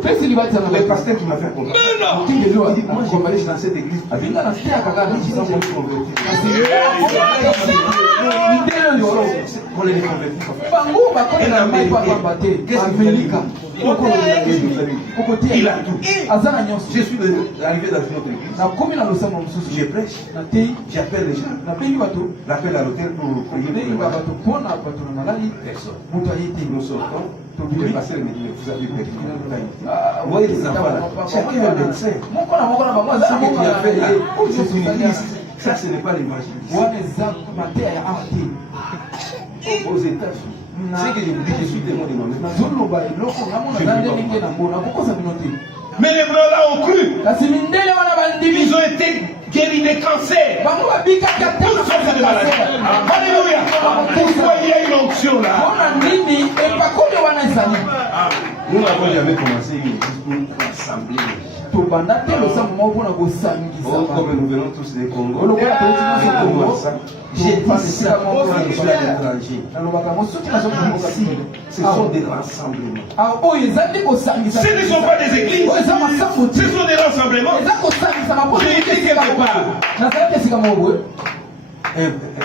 Le pasteur qui m'a fait comprendre. Il dit, moi j'ai marché dans cette église. On les convertit. Il a tout. Je suis arrivé dans une autre église. Je prêche. J'appelle les gens. J'appelle à l'hôtel pour prier. Nous sortons. Le pasteur me dit, vous avez prêché. Vous voyez les enfants là. Chacun est un médecin. Ce que tu as fait là, c'est une église. Ça, ce n'est pas l'évangile. Aux États-Unis. Ce que je vous dis, je suis témoin de moi-même. Mais les blancs là ont cru. Ils ont été guéris des cancers. Toutes sortes de maladies. Alléluia. Pourquoi il y a une onction là? Nous n'avons jamais commencé une église pour assembler les gens. Comme nous venons tous des Congo, j'ai dit ça quand je suis à l'étranger. Ce sont des rassemblements. Ce ne sont pas des églises, ce sont des rassemblements. J'ai été quelque part.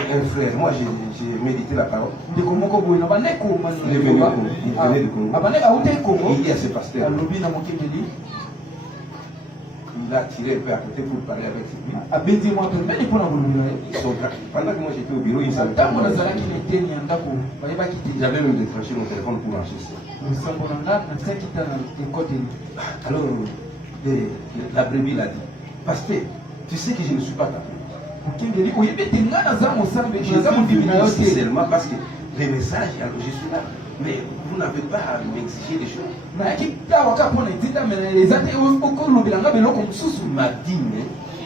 Un frère, moi j'ai médité la parole. Il venait du Congo. Il dit à ce pasteur. Il a tiré un peu à côté pour parler avec lui. Pendant que moi j'étais au bureau, il savait pas. J'avais même décroché mon téléphone pour marcher ça. Alors, la brebis l'a dit, pasteur, tu sais que je ne suis pas tapé. Je suis venu seulement parce que les messages, alors je suis là. Mais vous n'avez pas à m'exiger des choses. Ma dîme,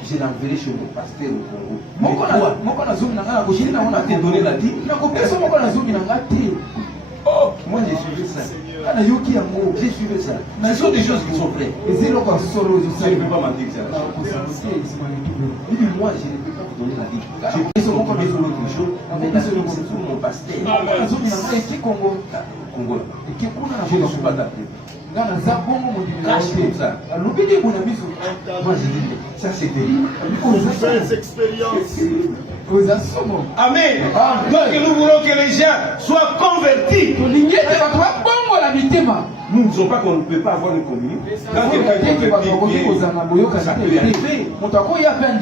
je l'enverrai chez mon pasteur au Congo. Mais toi, je n'ai pas te donné la dîme. Oh, Moi, j'ai suivi ça. J'ai suivi ça. Ce sont des choses qui sont vraies. Je ne peux pas mentir ça. Il dit, moi, je ne peux pas vous donner la vie. Je peux vous donner autre chose. Mais c'est pour mon pasteur. Congo. Je ne suis pas d'après. Cache comme ça. Moi, je dis, ça c'est terrible. Amen. Donc nous voulons que les gens soient convertis. Nous ne disons pas qu'on ne peut pas avoir une communion. Quand quelqu'un dit que ça peut arriver.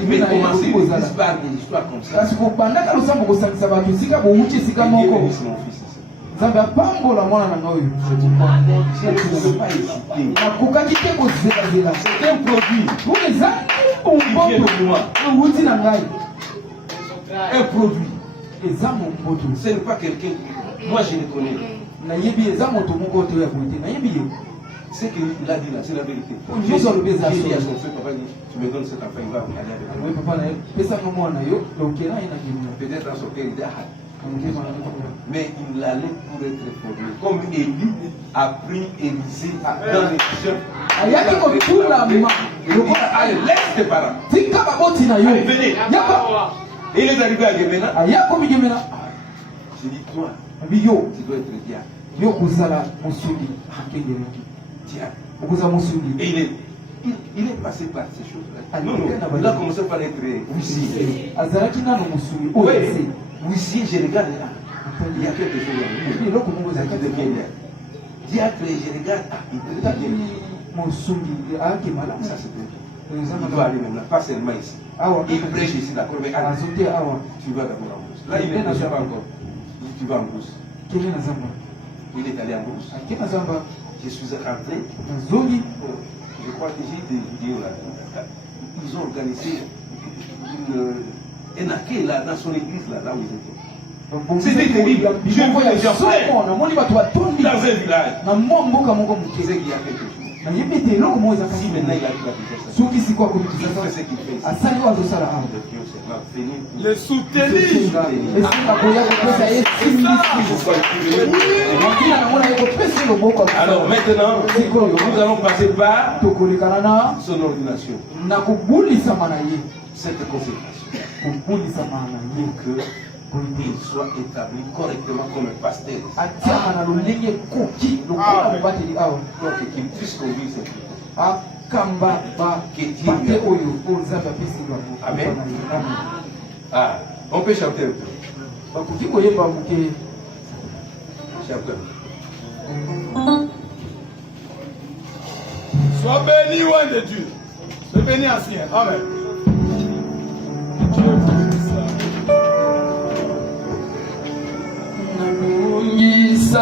Mais commencer par des histoires comme ça. Qui est mon fils ici? Zamba pambola mwana na ngoyo. Je ne peux pas hésiter. C'est un produit. Pour les gens, on peut un produit. Ce n'est pas quelqu'un. Moi je le connais. Ce qu'il a dit là, c'est la vérité. J'ai dit à son frère, papa, tu me donnes cet enfant, il va aller avec moi. Peut-être à son père, il dit, mais il allait pour être formé. Comme Élie a pris Élisée dans les champs. Allez, laisse tes parents. Allez, venez. Et il est arrivé à Gemena. J'ai dit, toi, tu dois être diable. Tiens. Et il est passé par ces choses-là. Non, il a commencé par être huissier. Oui, huissier, je regarde là. Il y a quelque chose là. Diable, je regarde. Ça c'est bien. Il doit aller même là, pas seulement ici. Il prêche ici, d'accord, mais tu vas d'abord en brousse. Là, il n'est pas encore. Tu vas en brousse. Il est allé en brousse. Je suis rentré. Je crois que j'ai des vidéos là. Ils ont organisé un accueil là dans son église là où ils étaient. C'était terrible. Je vois les gens dans un village. C'est qu'il y a quelque chose. Si maintenant il a vu la puissance, les soutenir. Alors maintenant, nous allons passer par son ordination. Cette consécration. Pour qu'il soit établi correctement comme un pasteur. Donc qu'il puisse conduire cette vie. Amen. Ah, on peut chanter un peu. Chanter. Sois béni, loin de Dieu. Sois béni, ancien. Amen. Yes,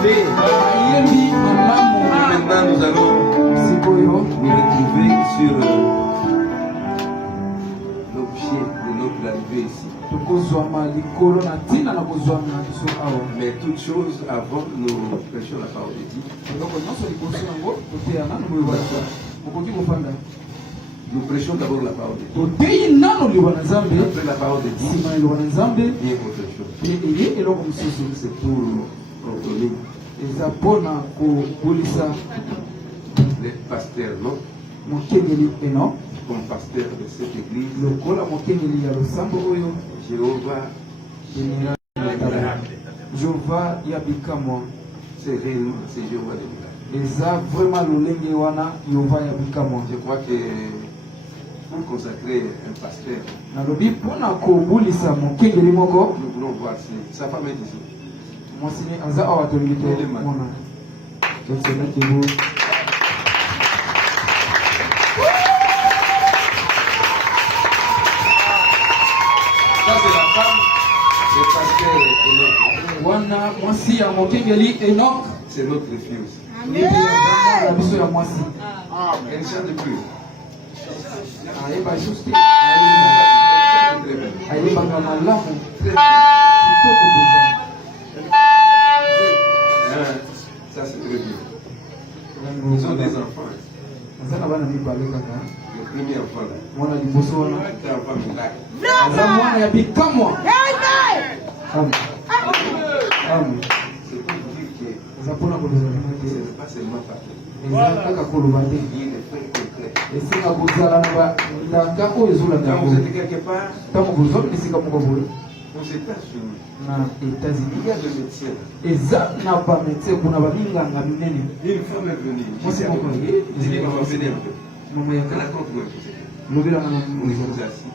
savez, maintenant nous allons nous retrouver sur l'objet de notre arrivée ici. Mais toute chose avant, nous prêchons la parole de Dieu. Nous prêchons d'abord la parole de Dieu. Après la parole de Dieu, bien autre chose. C'est pour ordonner les pasteurs, non? Comme pasteur de cette église, Jéhovah Yabikamwa. c'est réellement, c'est Jéhovah de miracles. Je crois que pour consacrer un pasteur, nous voulons voir si sa femme est ici. Ça c'est la femme du pasteur Enoch. C'est notre fille aussi. Elle chante plus. Ça c'est très bien. Ils ont des enfants. Le premier enfant là. C'est un enfant miracle. C'est pour dire que ce n'est pas seulement parler. Il est très concret. Quand vous êtes quelque part, aux États-Unis, il y a le médecin. Une femme est venue. Je dis maman, venez un peu. Raconte-moi tout ça. On est assis.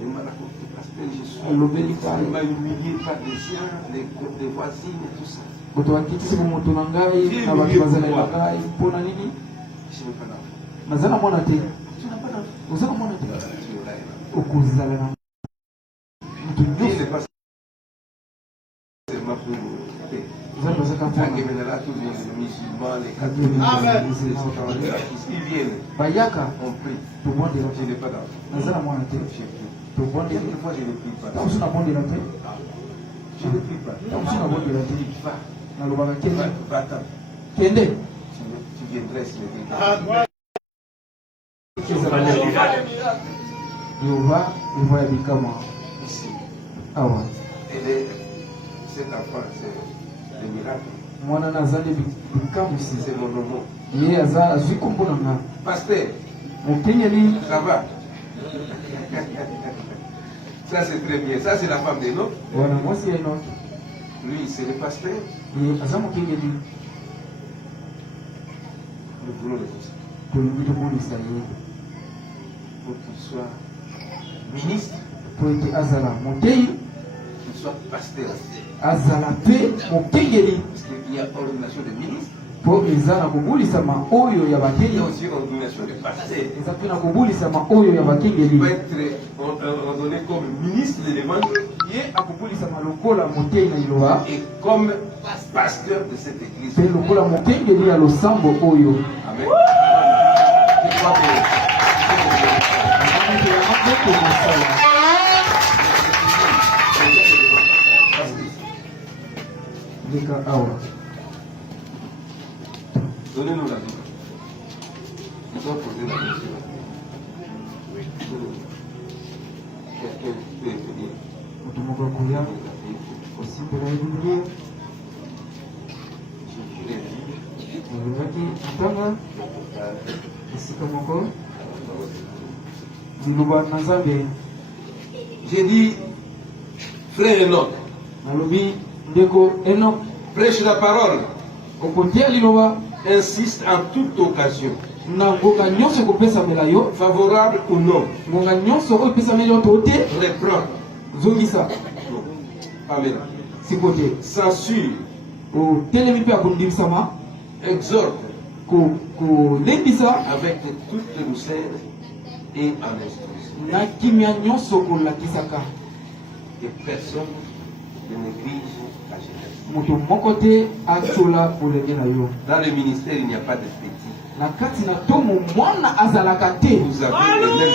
Elle m'a raconté parce que je suis. Elle m'a humilié par les siens, les voisines et tout ça. Je n'ai pas d'enfant. Tu n'as pas d'enfant. Il n'est pas seulement pour tous les musulmans, les catholiques, ils viennent. On prie. Je n'ai pas d'enfant. Quelquefois je ne prie pas. Je ne prie pas. Va-t'en. Tu viendrais se lever. Ici. Cet enfant, c'est le miracle. C'est mon nom. Pasteur, ça va? Ça c'est très bien. Ça c'est la femme d'Enoch. Lui, c'est le pasteur. Nous voulons le pousser. Pour qu'il soit ministre. Qu'il soit pasteur. Parce qu'il y a ordination de ministre. Il y a aussi ordination de pasteur. Il peut être ordonné comme ministre de l'évangile et comme pasteur de cette église. Amen. Donnez-nous la vie. Nous allons poser la question. Quelqu'un peut venir. J'ai dit, frère Enoch, prêche la parole. Insiste en toute occasion. Favorable ou non. Reprend. Amen. Censure. Exhorte. Avec toute douceur et en instruction. Et personne ne néglige la jeunesse. Dans le ministère, il n'y a pas de petit. Vous avez le même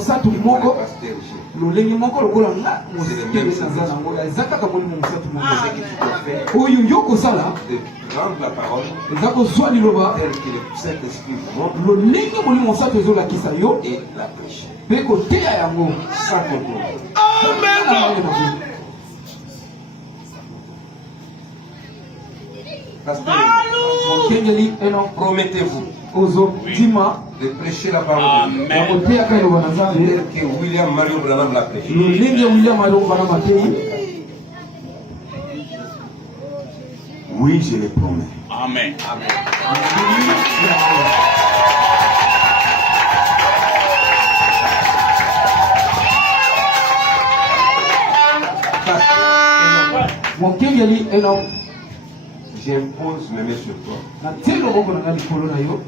Saint-Esprit. De rendre la parole telle que le Saint-Esprit montre et la prêcher. Sans contrôle. Promettez-vous de prêcher la parole de Dieu que William Marion Branham l'a prêché. Oui, je le promets. Amen. J'impose mes mains sur toi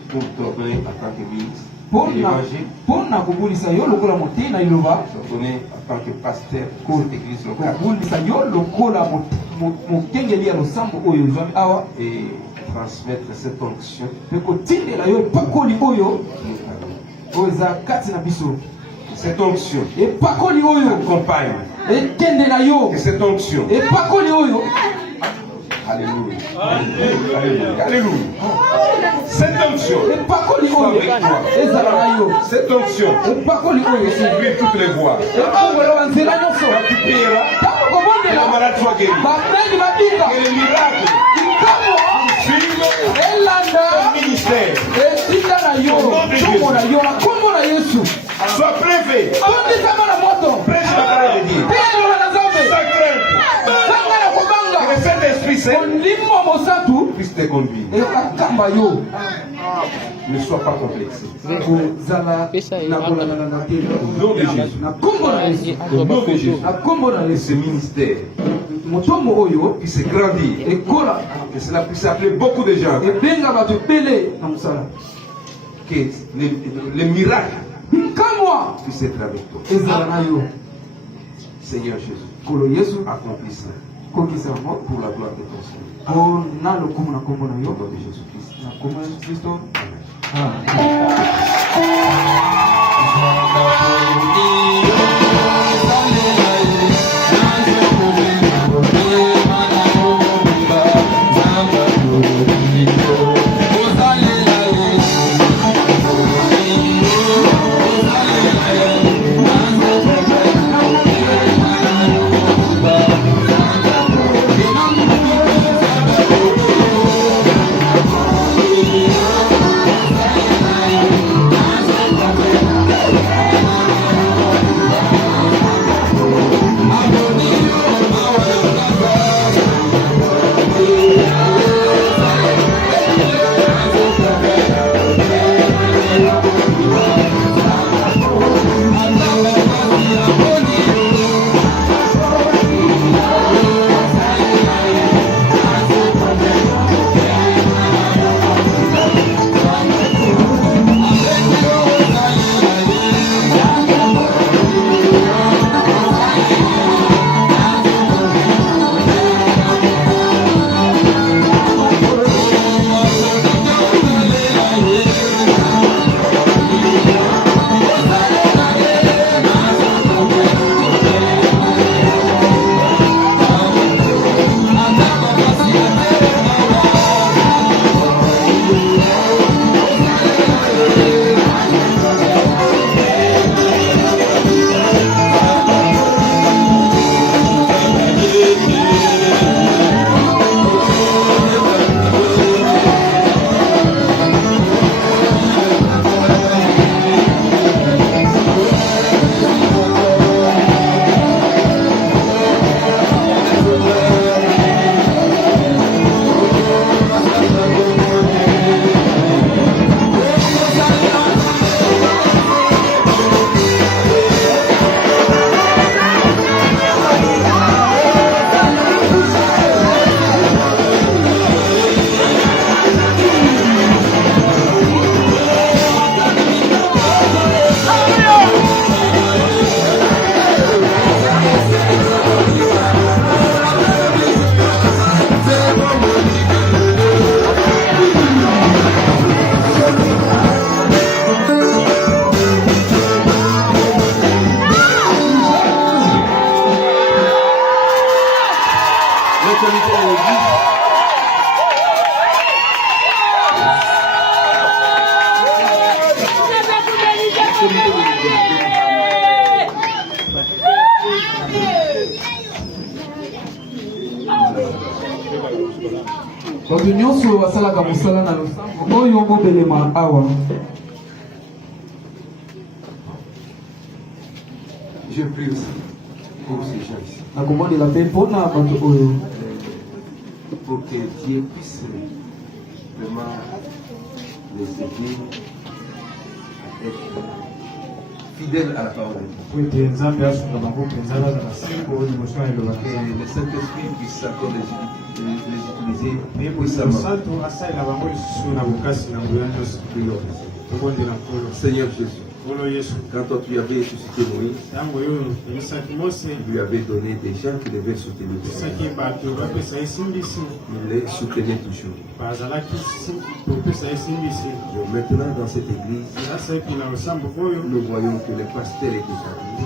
pour t'ordonner en tant que ministre de l'évangile, t'ordonner en tant que pasteur de cette église locale et transmettre cette onction. Cette onction accompagne. Et cette onction. Alléluia. Alléluia. Alléluia. Cette onction soit avec toi. Cette onction subit toutes les voies. Quand tu prieras, que la malade soit guérie. Que les miracles suivent ton ministère. Au nom de Jésus. Sois préfet. Prêche la parole de Dieu. Sans crainte. Que le Saint-Esprit puisse te conduire. Ne sois pas complexé. Au nom de Jésus. Au nom de Jésus. Et ce ministère puisse grandir. Que cela puisse appeler beaucoup de gens. Que les miracles puissent être avec toi. Seigneur Jésus, accomplis cela. Pour la gloire de ton Seigneur. Au nom de Jésus-Christ. l'autorité de l'Église. bato nyonso basalaka mosala na losambo oyo bobelema awa. Je prie aussi pour ces gens ici. Nakomandela mpe mpona bato oyo pour que Dieu puisse vraiment les aider à être fidèles à la parole de Dieu. Et le Saint-Esprit puisse s'accorder les utiliser puissamment. Seigneur Jésus, quand toi tu avais ressuscité Moïse, tu lui avais donné des gens qui devaient soutenir. Il les soutenait toujours. Maintenant, dans cette église, nous voyons que le pasteur est établi. Et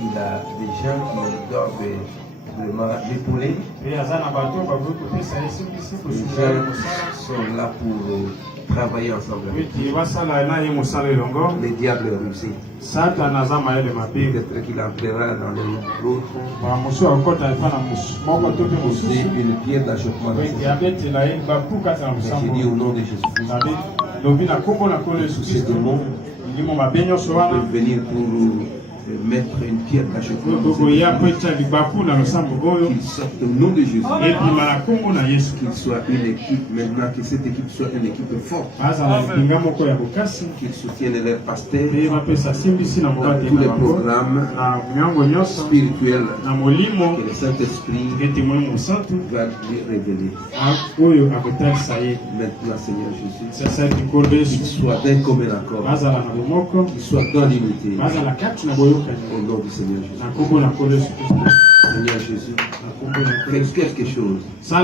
il a des gens qui doivent vraiment l'épauler. Les gens sont là pour travailler ensemble. Le diable est rusé. Peut-être qu'il entrera dans l'autre. Poser une pierre d'achoppement. J'ai dit au nom de Jésus. Ces démons peuvent venir pour mettre une pierre d'achoppement. Qu'il sorte au nom de Jésus. Qu'il soit une équipe, maintenant que cette équipe soit une équipe forte. Qu'ils soutiennent leur pasteur dans tous les programmes spirituels que le Saint-Esprit va lui révéler. Maintenant, Seigneur Jésus, qu'il soit d'un commun accord, qu'il soit dans l'unité. Au nom du Seigneur Jésus. Seigneur Jésus, fais quelque chose. Que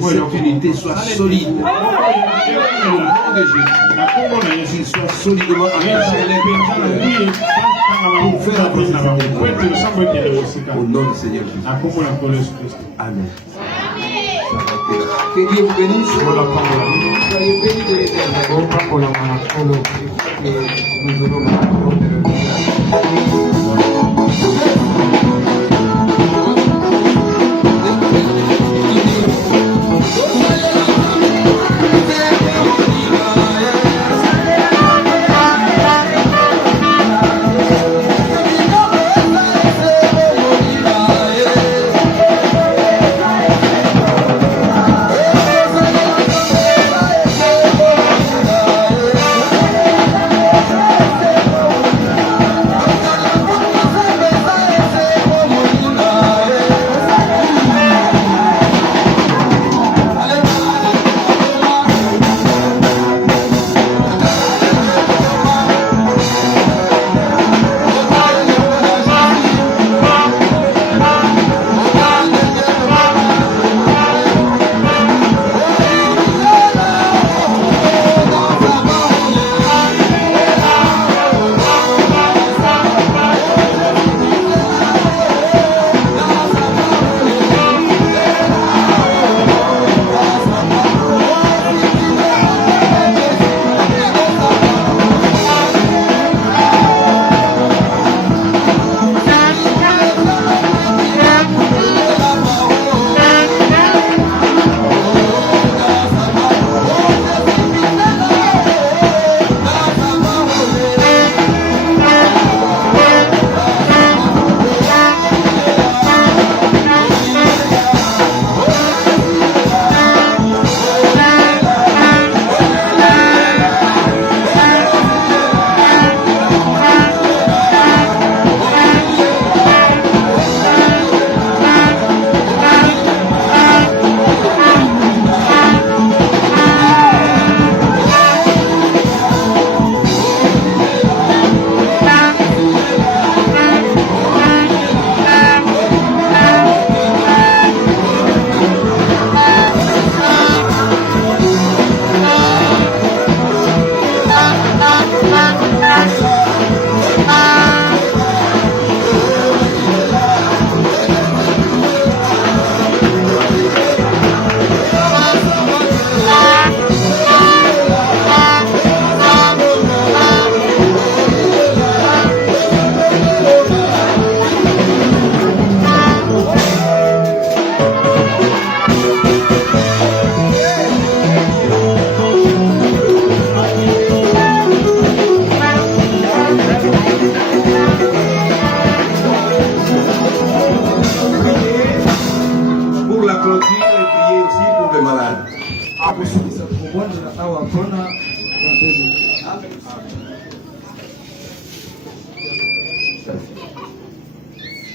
cette unité soit solide. Au nom de Jésus, qu'il soit solidement attaché pour faire avancer cette au nom du Seigneur Jésus. Amen. Que Dieu vous bénisse. Soyez bénis de l'Éternel. Nous allons Thank you.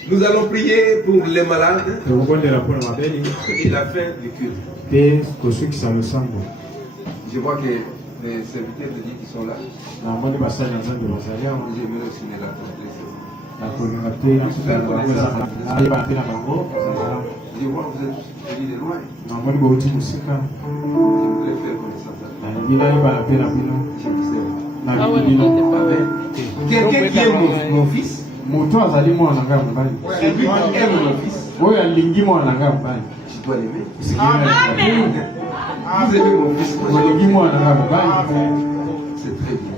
Nous allons prier pour les malades et la fin du culte. Je vois que les serviteurs de Dieu qui sont là. J'aimerais signer la je vois que vous êtes venus de loin. Je voulais faire connaissance. Quelqu'un qui aime mon fils. Celui qui aime mon fils. Je dois l'aimer. Vous aimez mon fils. C'est très bien.